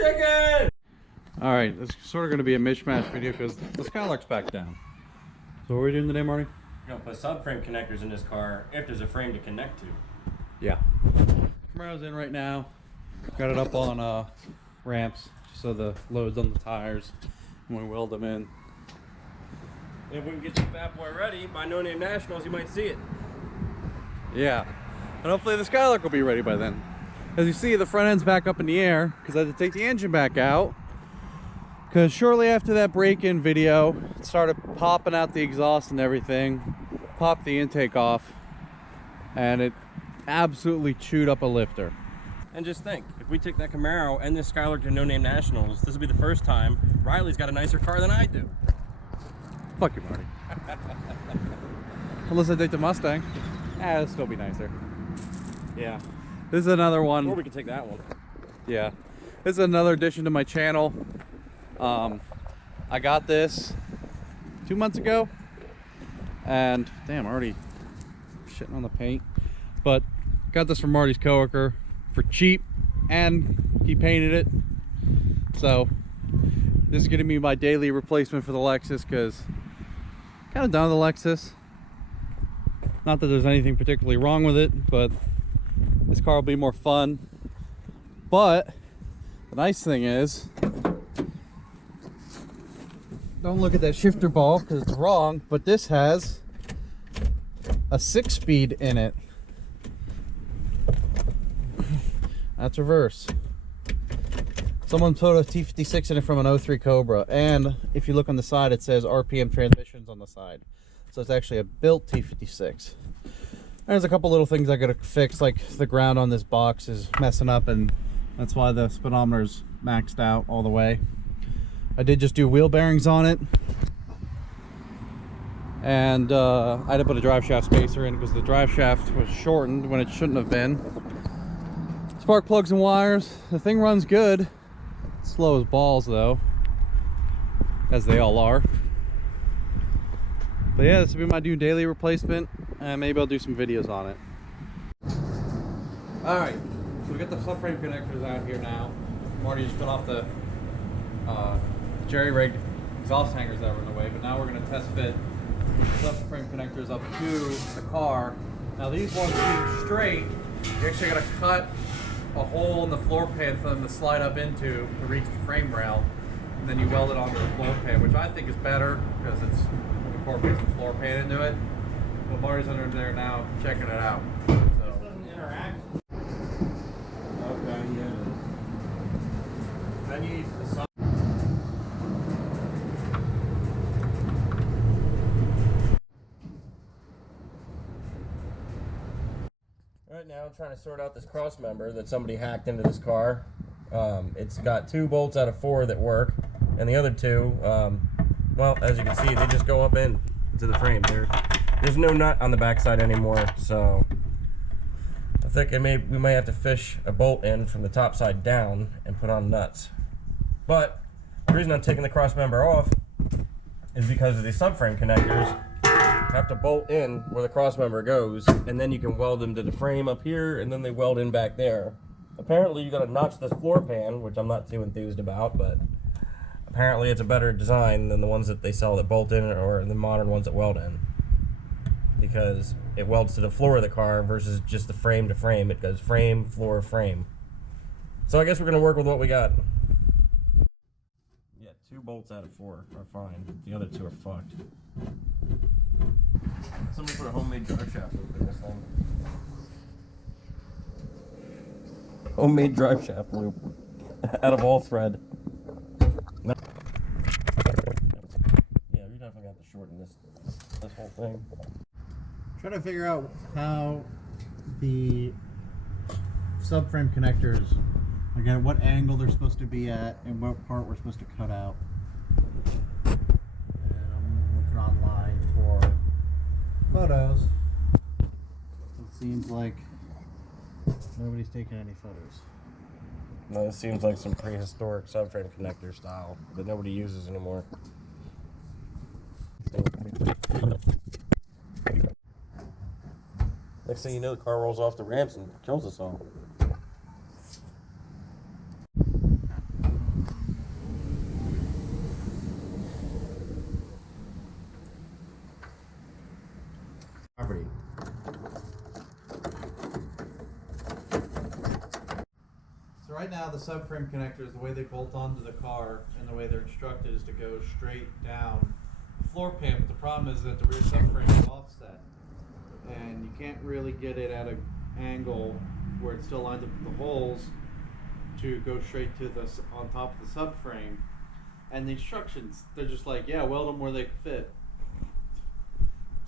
Chicken! Alright, it's sort of going to be a mishmash video because the Skylark's back down. So what are we doing today, Marty? We're going to put subframe connectors in this car if there's a frame to connect to. Yeah. Camaro's in right now. Got it up on ramps so the load's on the tires and we weld them in. If we can get this bad boy ready by No Name Nationals, you might see it. Yeah. And hopefully the Skylark will be ready by then. As you see, the front end's back up in the air because I had to take the engine back out. Because shortly after that break-in video, it started popping out the exhaust and everything, popped the intake off, and it absolutely chewed up a lifter. And just think, if we take that Camaro and this Skylark to No Name Nationals, this will be the first time Riley's got a nicer car than I do. Fuck you, Marty. Unless I take the Mustang, it'll still be nicer. Yeah. This is another one. Or we could take that one. Yeah. This is another addition to my channel. I got this 2 months ago, and damn, already shitting on the paint. But got this from Marty's coworker for cheap, and he painted it. So this is gonna be my daily replacement for the Lexus because kind of done with the Lexus. Not that there's anything particularly wrong with it, but this car will be more fun. But the nice thing is, don't look at that shifter ball because it's wrong, but this has a 6-speed in it. That's reverse. Someone put a T56 in it from an 03 Cobra, and if you look on the side it says RPM transmissions on the side. So it's actually a built T56. There's a couple little things I gotta fix, like the ground on this box is messing up, and that's why the speedometer's maxed out all the way. I did just do wheel bearings on it, and I had to put a drive shaft spacer in because the drive shaft was shortened when it shouldn't have been. Spark plugs and wires. The thing runs good. It's slow as balls though, as they all are. But yeah, this will be my new daily replacement, and maybe I'll do some videos on it. Alright, so we got the subframe connectors out here now. Marty just put off the jerry-rigged exhaust hangers that were in the way, but now we're going to test fit the subframe connectors up to the car. Now these ones being straight, you actually got to cut a hole in the floor pan for them to slide up into to reach the frame rail, and then you weld it onto the floor pan, which I think is better because it incorporates the floor pan into it. But Marty's under there now checking it out. So. This doesn't interact. Okay, yeah. I need the side. Right now I'm trying to sort out this cross member that somebody hacked into this car. It's got 2 bolts out of 4 that work, and the other 2, well, as you can see, they just go up into the frame. There's no nut on the backside anymore, so I think we may have to fish a bolt in from the top side down and put on nuts. But the reason I'm taking the cross member off is because of the subframe connectors. Have to bolt in where the cross member goes, and then you can weld them to the frame up here, and then they weld in back there. Apparently you gotta notch this floor pan, which I'm not too enthused about, but apparently it's a better design than the ones that they sell that bolt in, or the modern ones that weld in, because it welds to the floor of the car versus just the frame to frame. It goes frame, floor, frame. So I guess we're gonna work with what we got. Yeah, 2 bolts out of 4 are fine. The other 2 are fucked. Somebody put a homemade drive shaft loop in this thing. Homemade drive shaft loop out of all thread. Yeah, we definitely got to shorten this whole thing. Trying to figure out how the subframe connectors, again, what angle they're supposed to be at and what part we're supposed to cut out. And I'm looking online for photos. It seems like nobody's taking any photos. No, this seems like some prehistoric subframe connector style that nobody uses anymore. Next thing you know, the car rolls off the ramps and kills us all. So right now the subframe connectors, the way they bolt onto the car and the way they're instructed is to go straight down the floor pan. But the problem is that the rear subframe is offset, and you can't really get it at an angle where it still lines up with the holes to go straight to the on top of the subframe. And the instructions, they're just like, yeah, weld them where they fit.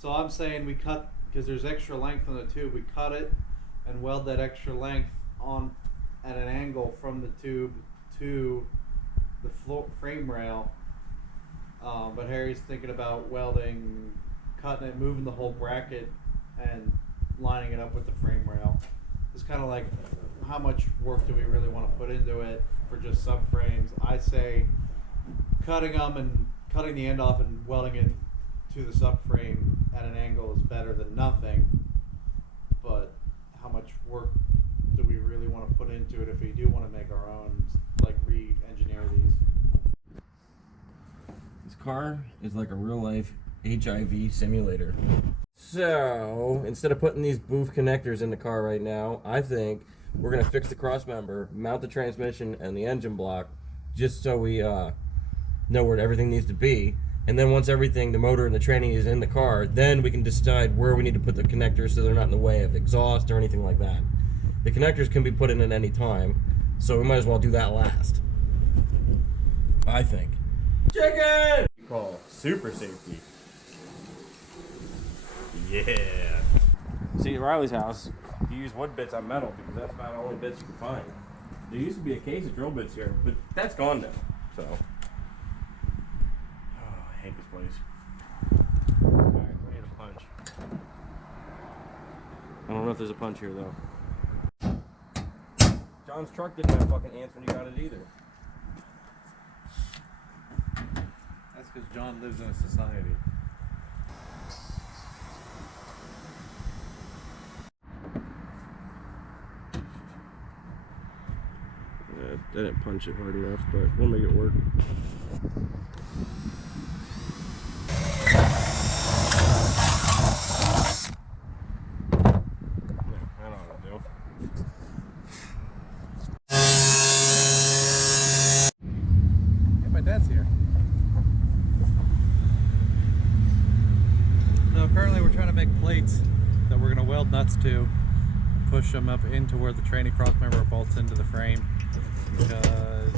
So I'm saying we cut, because there's extra length on the tube, we cut it and weld that extra length on at an angle from the tube to the frame rail. But Harry's thinking about welding, cutting it, moving the whole bracket and lining it up with the frame rail. It's kind of like, how much work do we really want to put into it for just subframes? I say cutting them and cutting the end off and welding it to the subframe at an angle is better than nothing. But how much work do we really want to put into it if we do want to make our own, like re-engineer these? This car is like a real life HIV simulator. So instead of putting these booth connectors in the car right now, I think we're gonna fix the cross member, mount the transmission and the engine block, just so we know where everything needs to be. And then once everything, the motor and the tranny is in the car, then we can decide where we need to put the connectors so they're not in the way of exhaust or anything like that. The connectors can be put in at any time, so we might as well do that last, I think. Chicken! You call super safety. Yeah. See, at Riley's house, you use wood bits on metal because that's about the only bits you can find. There used to be a case of drill bits here, but that's gone now, so. I hate this place. Alright, we need a punch. I don't know if there's a punch here though. John's truck didn't have fucking ants when you got it either. That's because John lives in a society. Yeah, I didn't punch it hard enough, but we'll make it work. Dad's here. So currently we're trying to make plates that we're going to weld nuts to, push them up into where the tranny cross member bolts into the frame, because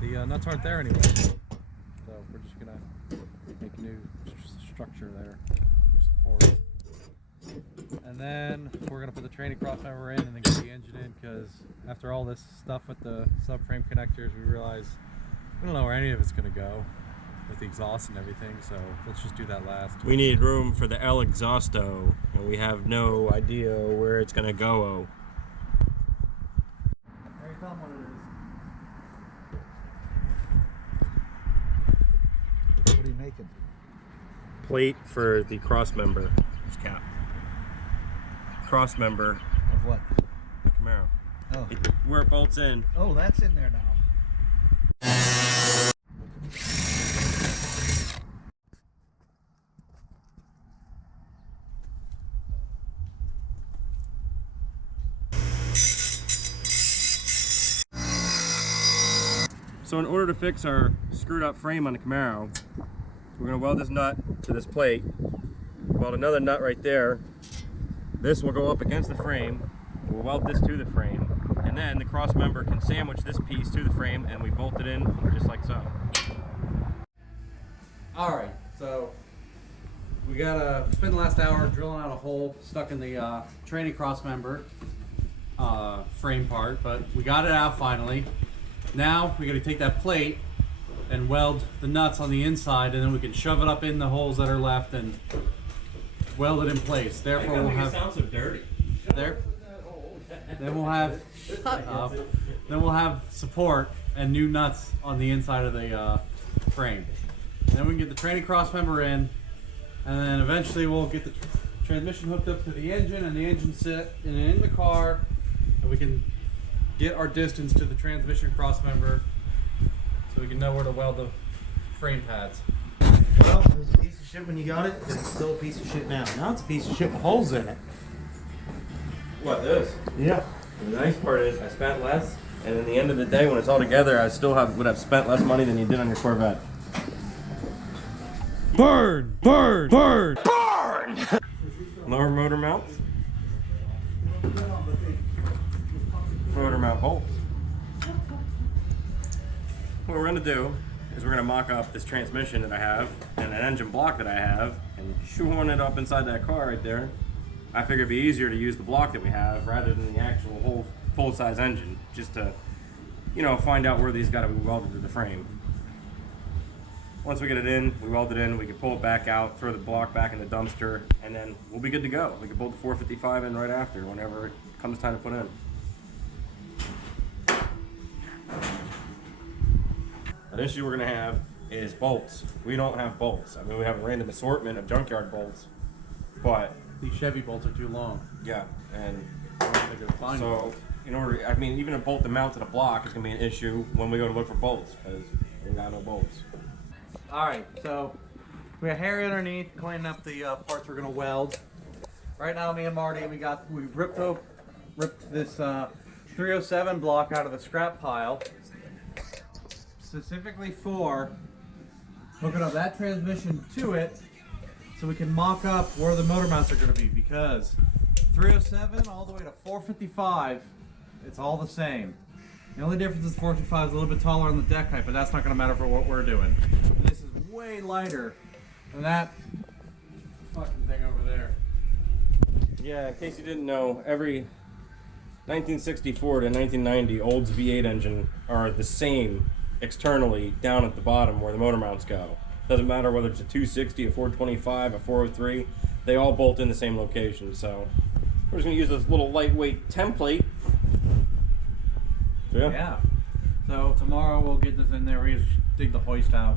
the nuts aren't there anymore. So we're just going to make a new structure there, new support. And then we're going to put the tranny cross member in and then get the engine in, because after all this stuff with the subframe connectors, we realize we don't know where any of it's going to go with the exhaust and everything, so let's just do that last. We need room for the L exhausto, and we have no idea where it's going to go. Harry, tell them what it is. What are you making? Plate for the cross member. This cap. Cross member. Of what? The Camaro. Oh. Where it bolts in. Oh, that's in there now. So in order to fix our screwed up frame on the Camaro, we're going to weld this nut to this plate, weld another nut right there. This will go up against the frame, we'll weld this to the frame, and then the cross member can sandwich this piece to the frame and we bolt it in just like so. Alright, so we gotta spend the last hour drilling out a hole stuck in the tranny cross member frame part, but we got it out finally. Now we gotta take that plate and weld the nuts on the inside, and then we can shove it up in the holes that are left and weld it in place. Therefore we'll have. It sounds so dirty. There. Then we'll have. Then we'll have support and new nuts on the inside of the frame. Then we can get the tranny cross member in, and then eventually we'll get the transmission hooked up to the engine, and the engine sit in the car, and we can get our distance to the transmission cross member so we can know where to weld the frame pads. Well, it was a piece of shit when you got it, and it's still a piece of shit now. Now it's a piece of shit with holes in it. What, this? Yeah. The nice part is I spent less, and in the end of the day, when it's all together, I still would have spent less money than you did on your Corvette. Burn! Burn! Burn! Burn! Lower motor mounts. Motor mount bolts. What we're gonna do is we're gonna mock up this transmission that I have and an engine block that I have and shoehorn it up inside that car right there. I figure it'd be easier to use the block that we have rather than the actual whole full-size engine, just to, you know, find out where these got to be welded to the frame. Once we get it in, we weld it in, we can pull it back out, throw the block back in the dumpster, and then we'll be good to go. We can bolt the 455 in right after, whenever it comes time to put in. An issue we're gonna have is bolts. We don't have bolts. I mean, we have a random assortment of junkyard bolts, but These Chevy bolts are too long. yeah, and Fine. so in order, I mean, even a bolt to mount to the block is gonna be an issue when we go to look for bolts because we got no bolts. Alright, so we got Harry underneath cleaning up the parts we're gonna weld. Right now, me and Marty, we ripped this 307 block out of the scrap pile, specifically for hooking up that transmission to it, so we can mock up where the motor mounts are gonna be. Because 307 all the way to 455, it's all the same. The only difference is 455 is a little bit taller on the deck height, but that's not going to matter for what we're doing. And this is way lighter than that fucking thing over there. Yeah, in case you didn't know, every 1964 to 1990 Olds V8 engine are the same externally down at the bottom where the motor mounts go. Doesn't matter whether it's a 260, a 425, a 403, they all bolt in the same location. So we're just going to use this little lightweight template. Yeah. So tomorrow we'll get this in there. We just dig the hoist out.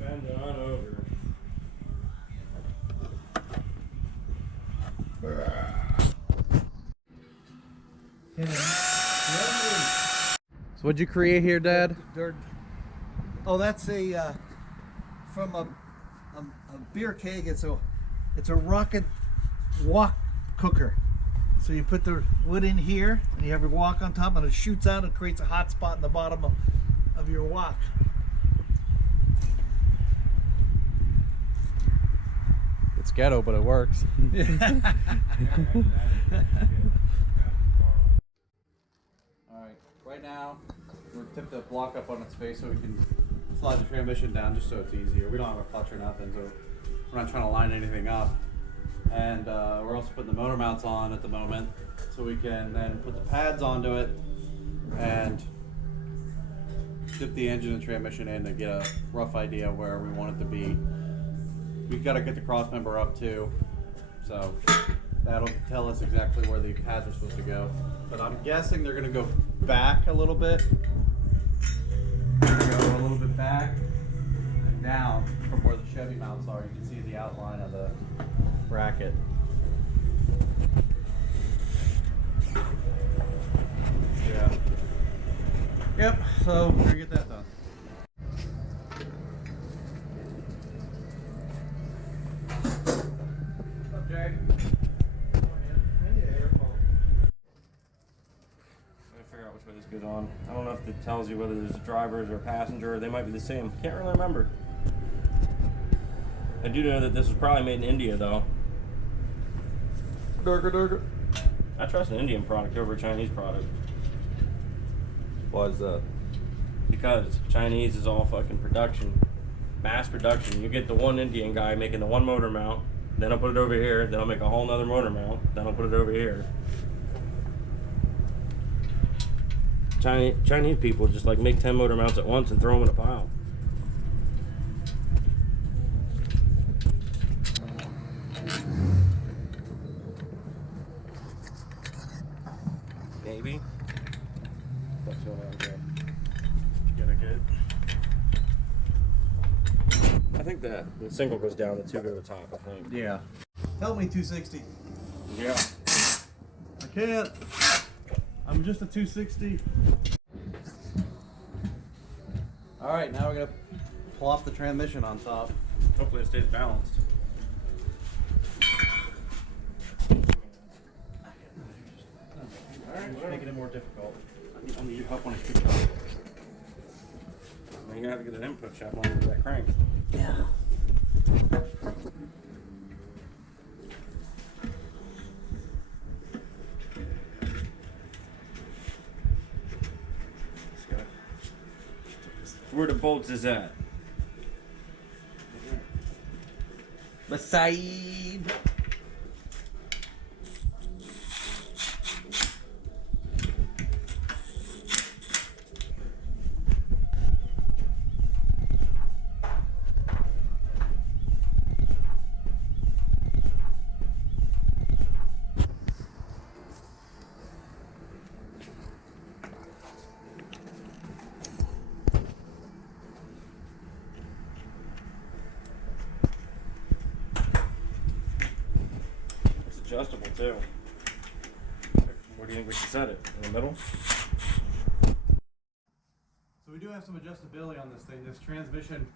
Bend it on over. So what'd you create here, Dad? Dirt. Oh, that's a from a beer keg. It's a rocket wok cooker. So you put the wood in here, and you have your wok on top, and it shoots out and creates a hot spot in the bottom of your wok. It's ghetto, but it works. Alright, right now we're tipped the block up on its face so we can slide the transmission down just so it's easier. We don't have a clutch or nothing, so we're not trying to line anything up. And we're also putting the motor mounts on at the moment so we can then put the pads onto it and dip the engine and transmission in to get a rough idea of where we want it to be. We've got to get the cross member up too, so that'll tell us exactly where the pads are supposed to go. But I'm guessing they're going to go back a little bit. They're going to go a little bit back and down from where the Chevy mounts are. You can see the outline of the bracket. Yeah. Yep, so we're going to get that done. Jay? Figure out which way this goes on. I don't know if it tells you whether there's a driver or a passenger, or they might be the same. Can't really remember. I do know that this was probably made in India though. Durga. I trust an Indian product over a Chinese product. Why is that? Because Chinese is all fucking production. Mass production. You get the one Indian guy making the one motor mount, then I'll put it over here, then I'll make a whole nother motor mount, then I'll put it over here. Chinese people just like make 10 motor mounts at once and throw them in a pile. Maybe. That's what I got. You gotta get. I think that the single goes down, the two go to the top, I think. Yeah. Help me, 260. Yeah. I can't. I'm just a 260. All right, now we're gonna plop the transmission on top. Hopefully it stays balanced. Just making it more difficult. I need your help when I pick it up. You're gonna have to get an input shaft on that crank. Yeah. Where the bolts is at? Beside. Adjustable too. Where do you think we should set it? In the middle? So we do have some adjustability on this thing. This transmission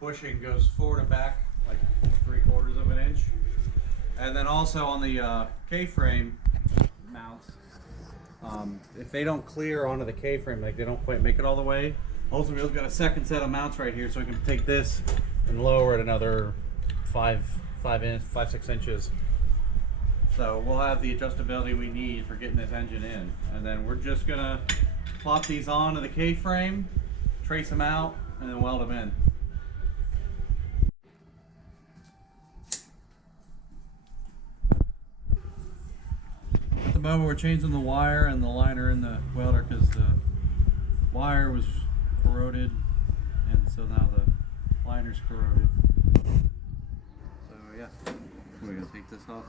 bushing goes forward and back like 3/4 of an inch. And then also on the K-frame mounts, if they don't clear onto the K-frame, like they don't quite make it all the way, ultimately we've got a second set of mounts right here, so we can take this and lower it another 5-6 inches. So we'll have the adjustability we need for getting this engine in. And then we're just gonna plop these onto the K-frame, trace them out, and then weld them in. At the moment we're changing the wire and the liner in the welder because the wire was corroded, and so now the liner's corroded. So yeah, we're gonna take this off.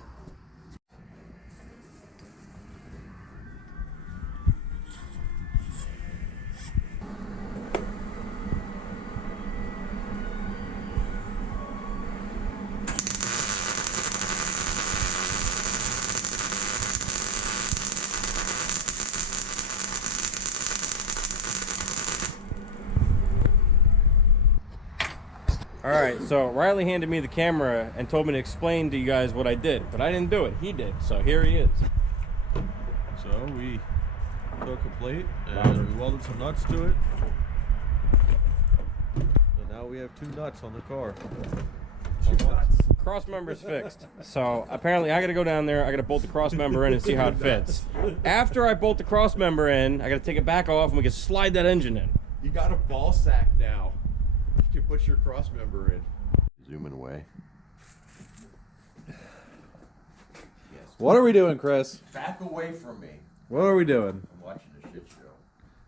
Alright, so Riley handed me the camera and told me to explain to you guys what I did, but I didn't do it. He did, so here he is. So we took a plate and we welded some nuts to it. And now we have 2 nuts on the car. Cross member's fixed. So apparently I gotta go down there, I gotta bolt the cross member in and see how it fits. After I bolt the cross member in, I gotta take it back off and we can slide that engine in. You got a ball sack now. You can put your cross member in. Zooming away. What are we doing, Chris? Back away from me. What are we doing? I'm watching a shit show.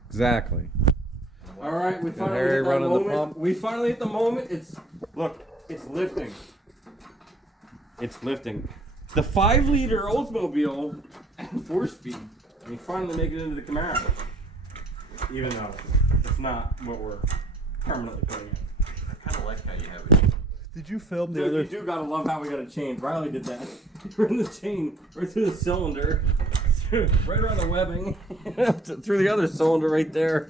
Exactly. Alright, we finally Harry hit that running the moment. pump. We finally hit the moment. Look, it's lifting. It's lifting. The 5-liter Oldsmobile at 4-speed. And we finally make it into the Camaro. Even though it's not what we're permanently putting in. I kind of like how you have it. Did you film the Dude, other? you do gotta love how we got a chain. Riley did that. Run the chain right through the cylinder, right around the webbing, through the other cylinder right there.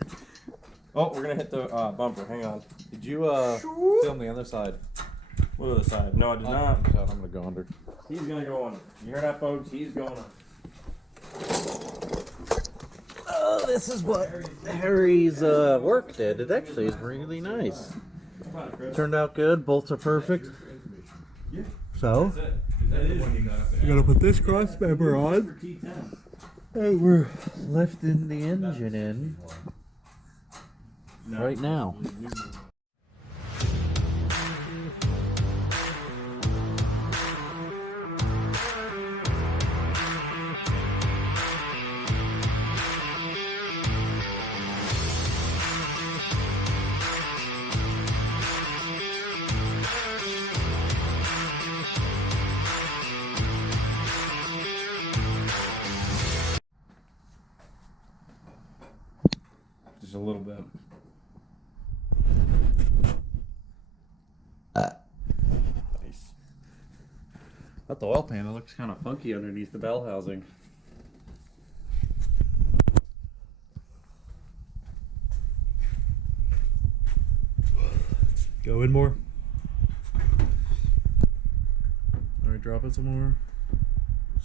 Oh, we're gonna hit the bumper. Hang on. Did you film the other side? What other side? No, I did not. So I'm gonna go under. He's gonna go on. You hear that, folks? He's going on. Oh, this is what Harry's work did. It actually is really nice. Turned out good. Bolts are perfect. So, you gotta put this cross member on. And we're lifting the engine in right now. Just a little bit. That the oil pan, it looks kind of funky underneath the bell housing. Go in more. All right, drop it some more.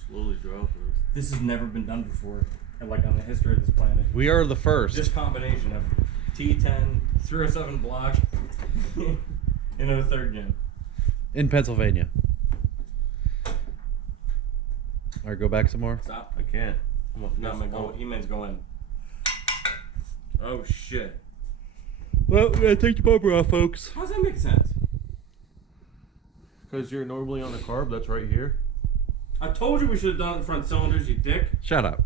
Slowly dropping it. This has never been done before, like on the history of this planet. We are the first. This combination of T10, 307 block, into the third gen. In Pennsylvania. All right, go back some more. Stop. I can't. No, I'm gonna go. E-man's going. Oh shit. Well, we gotta take the bumper off, folks. How does that make sense? Because you're normally on the carb, that's right here. I told you we should have done it in front cylinders, you dick. Shut up.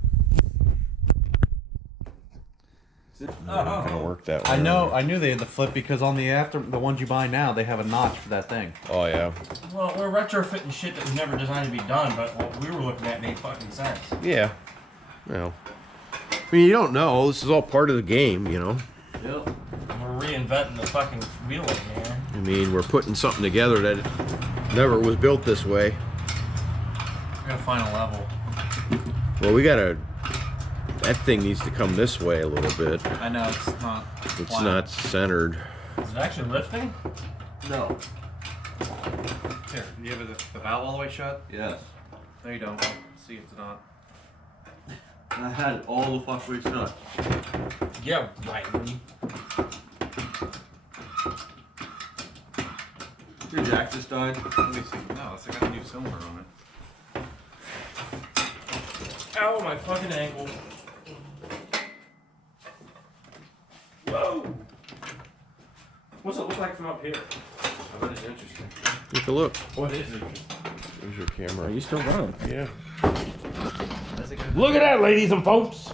Oh. Gonna work that way. I knew they had the flip because on the ones you buy now, they have a notch for that thing. Oh yeah. Well, we're retrofitting shit that was never designed to be done, but what we were looking at made fucking sense. Yeah. Well, I mean, you don't know. This is all part of the game, you know. Yep. We're reinventing the fucking wheel again here. I mean, we're putting something together that never was built this way. We gotta find a level. Well, we gotta. That thing needs to come this way a little bit. I know it's not. It's flat. not centered. Is it actually lifting? No. Here, do you have the valve all the way shut? Yes. No, you don't. See if it's not. I had all the fuckweights nuts. Yeah, right. Your jack just died. Let me see. No, it's got a new cylinder on it. Ow, my fucking ankle. Whoa! What's it look like from up here? I bet it's interesting. Take a look. What is it? There's your camera. Are you still running? Yeah. Look at that, ladies and folks!